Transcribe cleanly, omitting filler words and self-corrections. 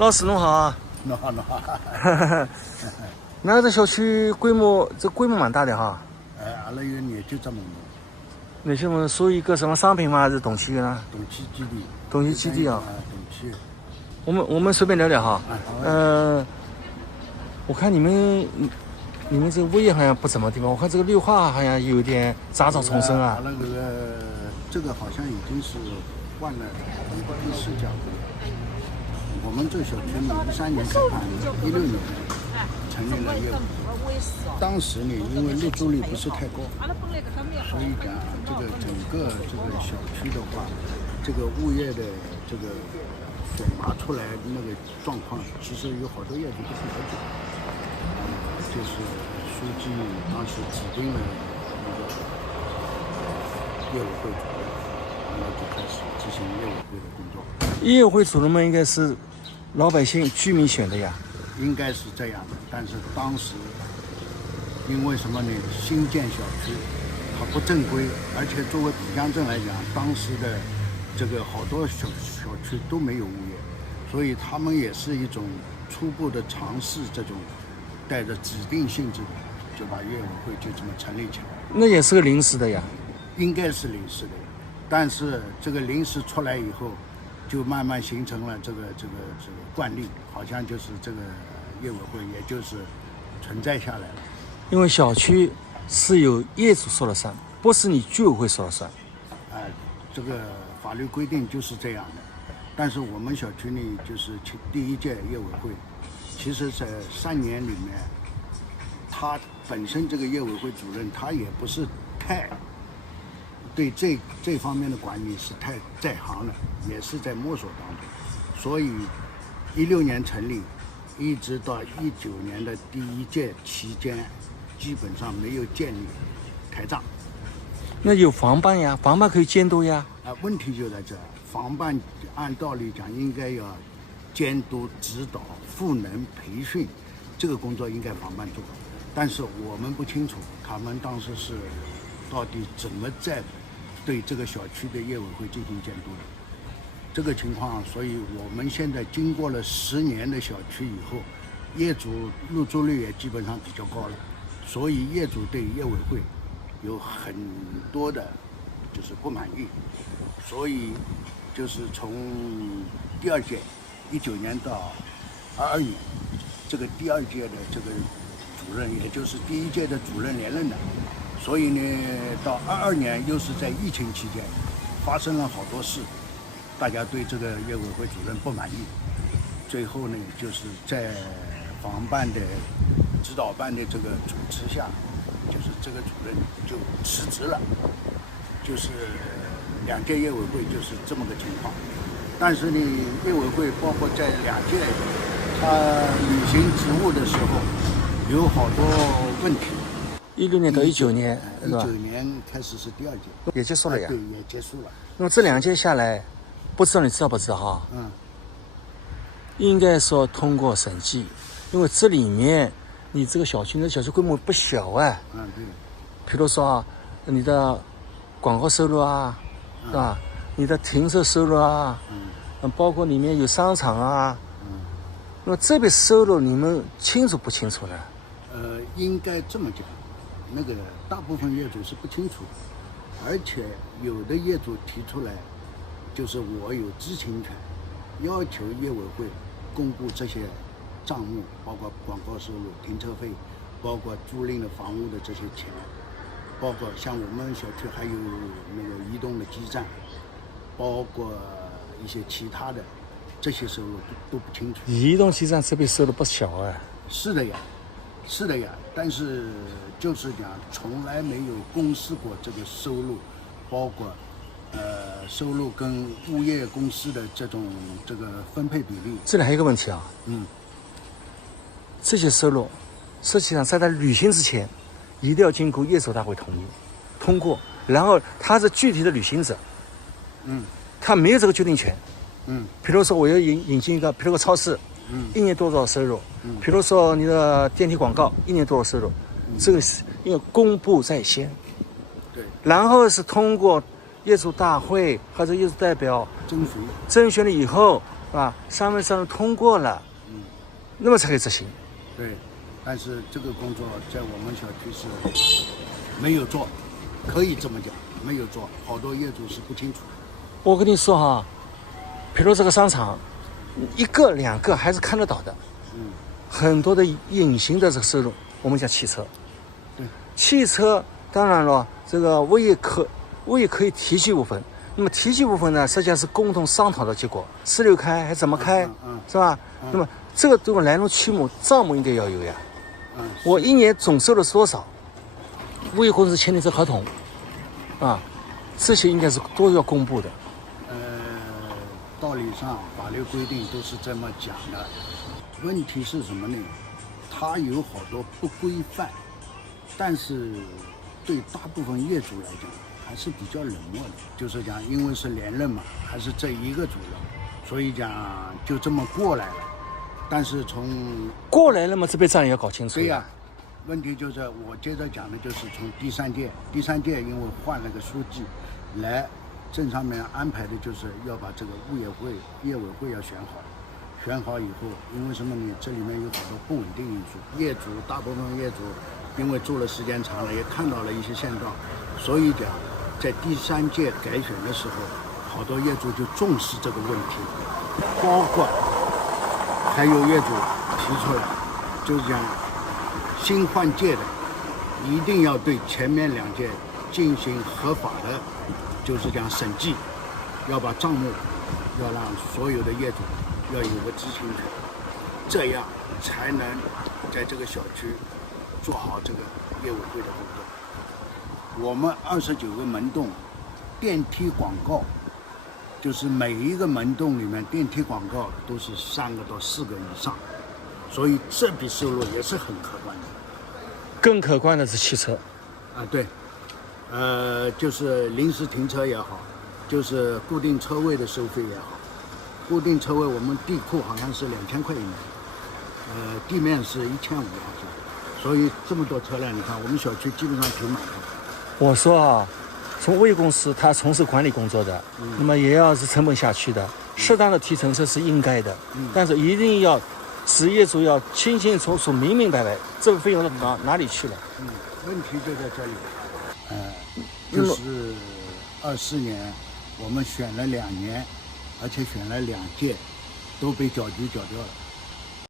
老师侬好啊！侬好，侬好。那这小区规模蛮大的哈。阿拉有研究这么多。那些么属于一个什么商品吗？还是董企的呢？董企基地。董企基地啊。董企。我们随便聊聊哈。我看你们这个物业好像不怎么地方，我看这个绿化好像有点杂草丛生啊。这个好像已经是换了第四家。我们这个小区呢，13年开办，16年成立了业务。当时呢，因为入住率不是太高，所以讲这个整个这个小区的话，这个物业的这个选拔出来那个状况，其实有好多业主不是了解。就是书记当时指定了那个业务会主任，然后就开始执行业务会的工作。业务会主任们应该是老百姓居民选的呀？应该是这样的，但是当时因为什么呢？新建小区它不正规，而且作为浦江镇来讲，当时的这个好多小区都没有物业，所以他们也是一种初步的尝试，这种带着指定性质的，就把业委会就这么成立起来。那也是个临时的呀？应该是临时的，但是这个临时出来以后，就慢慢形成了这个惯例，好像就是这个业委会也就是存在下来了。因为小区是由业主说了算，不是你居委会说了算。这个法律规定就是这样的。但是我们小区呢，就是第一届业委会，其实在3年里面，他本身这个业委会主任他也不是太对这方面的管理是太在行的，也是在摸索当中。所以16年成立，一直到19年的第一届期间，基本上没有建立开账。那有防办呀，防办可以监督呀。问题就在这，防办按道理讲应该要监督、指导、赋能、培训，这个工作应该防办做。但是我们不清楚他们当时是到底怎么在对这个小区的业委会进行监督的这个情况。所以我们现在经过了10年的小区以后，业主入住率也基本上比较高了，所以业主对业委会有很多的就是不满意，所以就是从第2届19年到22年，这个第2届的这个主任，也就是第1届的主任连任的，所以呢，到22年又是在疫情期间，发生了好多事，大家对这个业委会主任不满意，最后呢，就是在防办的指导办的这个主持下，就是这个主任就辞职了，就是2届业委会就是这么个情况。但是呢，业委会包括在2届他履行职务的时候，有好多问题。16年到19年，是吧？ 19年开始是第2届，也结束了呀。对，也结束了。那么这2届下来，不知道你知道不知道哈？应该说通过审计，因为这里面你这个小区，规模不小哎。对。比如说啊，你的广告收入啊，是吧？你的停车收入啊，包括里面有商场啊，那么这笔收入你们清楚不清楚呢？应该这么讲，那个大部分业主是不清楚的，而且有的业主提出来，就是我有知情权，要求业委会公布这些账目，包括广告收入、停车费，包括租赁的房屋的这些钱，包括像我们小区还有那个移动的基站，包括一些其他的这些收入都不清楚。移动基站这笔收入不小哎。是的呀，是的呀，但是就是讲从来没有公示过这个收入，包括收入跟物业公司的这个分配比例。这里还有一个问题啊，这些收入实际上在他履行之前，一定要经过业主大会通过，然后他是具体的履行者，他没有这个决定权，比如说我要引进一个，比如说超市，1年多少收入，比如说你的电梯广告1年多少收入，这个是因为公布在先，对，然后是通过业主大会或者业主代表征询了以后，是吧？3分3通过了，那么才可以执行。对，但是这个工作在我们小区是没有做，可以这么讲，没有做，好多业主是不清楚。我跟你说哈，比如这个商场，1个2个还是看得到的，很多的隐形的这个收入，我们叫汽车。对，汽车当然了，这个我也可以提及部分。那么提及部分呢，实际上是共同商讨的结果，16开还怎么开，是吧？那么这个对我来龙去脉账目应该要有呀。我1年总收入是多少？物业公司签的这合同，啊，这些应该是都要公布的。道理上法律规定都是这么讲的，问题是什么呢？它有好多不规范，但是对大部分业主来讲还是比较冷漠的，就是讲因为是连任嘛，还是这一个主任，所以讲就这么过来了。但是从过来了嘛，这笔账也要搞清楚。对呀，问题就是我接着讲的就是从第三届因为换了个书记来。镇上面安排的就是要把这个业委会要选好以后，因为什么呢？这里面有好多不稳定因素，大部分业主因为住了时间长了，也看到了一些现状，所以讲在第3届改选的时候，好多业主就重视这个问题，包括还有业主提出来，就是讲新换届的一定要对前面2届进行合法的。就是讲审计，要把账目要让所有的业主要有个知情权，这样才能在这个小区做好这个业委会的工作。我们29个门洞电梯广告，就是每一个门洞里面电梯广告都是3个到4个以上，所以这笔收入也是很可观的。更可观的是汽车啊，对。就是临时停车也好，就是固定车位的收费也好，固定车位我们地库好像是2000块1年，地面是1500好像，所以这么多车辆，你看我们小区基本上停满了。我说啊，从物业公司他从事管理工作的，那么也要是成本下去的，适当的提成这是应该的，但是一定要使业主要清清楚楚、明明白白，这个费用到哪里去了？问题就在这里。就是24年，我们选了2年，而且选了2届，都被搅局搅掉了。